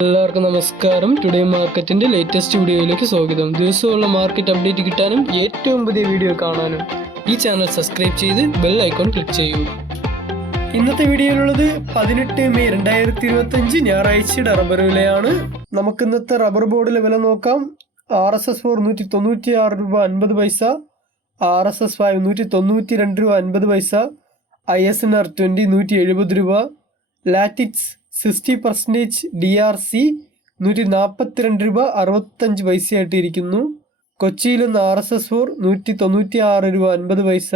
എല്ലാവർക്കും നമസ്കാരം. ടുഡേ മാർക്കറ്റിന്റെ ലേറ്റസ്റ്റ് വീഡിയോയിലേക്ക് സ്വാഗതം. ദിവസമുള്ള മാർക്കറ്റ് അപ്ഡേറ്റ് കിട്ടാനും ഏറ്റവും പുതിയ വീഡിയോ കാണാനും ഈ ചാനൽ സബ്സ്ക്രൈബ് ചെയ്ത് ബെൽ ഐക്കൺ ക്ലിക്ക് ചെയ്യൂ. ഇന്നത്തെ വീഡിയോയിലുള്ളത് 18 മെയ് 2025 ഞായറാഴ്ചയുടെ റബ്ബർ വിലയാണ്. നമുക്ക് ഇന്നത്തെ റബ്ബർ ബോർഡിലെ വില നോക്കാം. RSS4 196 രൂപ 50 പൈസ, RSS5 192 രൂപ 50 പൈസ, ISNR 20 170 രൂപ, ലാറ്റിക്സ് 60% DRC 142 രൂപ 65 പൈസയായിട്ട് ഇരിക്കുന്നു. കൊച്ചിയിൽ നിന്ന് RSS4 196 രൂപ 50 പൈസ,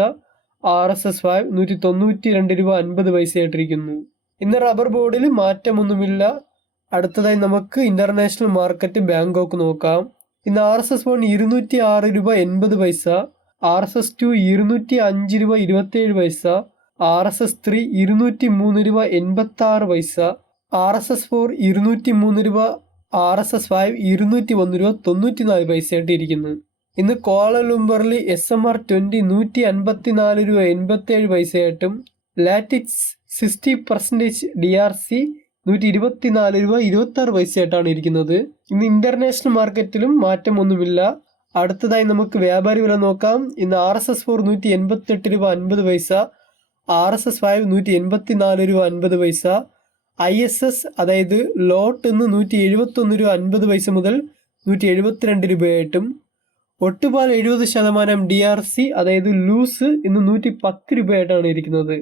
RSS5 192 രൂപ 50 പൈസയായിട്ടിരിക്കുന്നു. ഇന്ന് റബ്ബർ ബോർഡിൽ മാറ്റമൊന്നുമില്ല. അടുത്തതായി നമുക്ക് ഇന്റർനാഷണൽ മാർക്കറ്റ് ബാങ്കോക്ക് നോക്കാം. ഇന്ന് RSS1 206 രൂപ 80 പൈസ, RSS2 205 രൂപ 27 പൈസ, RSS3 203 രൂപ 86 പൈസ, RSS4 203 രൂപ, RSS5 201 രൂപ 94 പൈസയായിട്ട് ഇരിക്കുന്നു. ഇന്ന് കോളലുംബറിൽ SMR 20 154 രൂപ 87 പൈസയായിട്ടും, ലാറ്റിക്സ് 60% DRC 124 രൂപ 26 പൈസയായിട്ടാണ് ഇരിക്കുന്നത്. ഇന്ന് ഇന്റർനാഷണൽ മാർക്കറ്റിലും മാറ്റമൊന്നുമില്ല. അടുത്തതായി നമുക്ക് വ്യാപാരി വില നോക്കാം. ഇന്ന് RSS4 188 രൂപ 50 പൈസ, RSS5 184 രൂപ 50 പൈസ, ISS അതായത് ലോട്ട് ഇന്ന് 171 രൂപ 50 പൈസ മുതൽ 172 രൂപയായിട്ടും, ഒട്ടുപാൽ 70% DRC അതായത് ലൂസ് ഇന്ന് 110 രൂപയായിട്ടാണ് ഇരിക്കുന്നത്.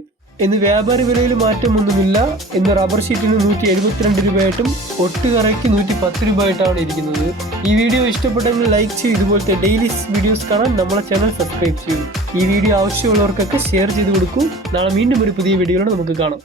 ഇന്ന് വ്യാപാരി വിലയിൽ മാറ്റമൊന്നുമില്ല. ഇന്ന് റബ്ബർ ഷീറ്റിന് 172 രൂപയായിട്ടും ഒട്ടുകറയ്ക്ക് 110 രൂപയായിട്ടാണ് ഇരിക്കുന്നത്. ഈ വീഡിയോ ഇഷ്ടപ്പെട്ടെങ്കിൽ ലൈക്ക് ചെയ്ത് ഇതുപോലത്തെ ഡെയിലി വീഡിയോസ് കാണാൻ നമ്മളെ ചാനൽ സബ്സ്ക്രൈബ് ചെയ്യൂ. ഈ വീഡിയോ ആവശ്യമുള്ളവർക്കൊക്കെ ഷെയർ ചെയ്ത് കൊടുക്കൂ. നാളെ വീണ്ടും ഒരു പുതിയ വീഡിയോയിലൂടെ നമുക്ക് കാണാം.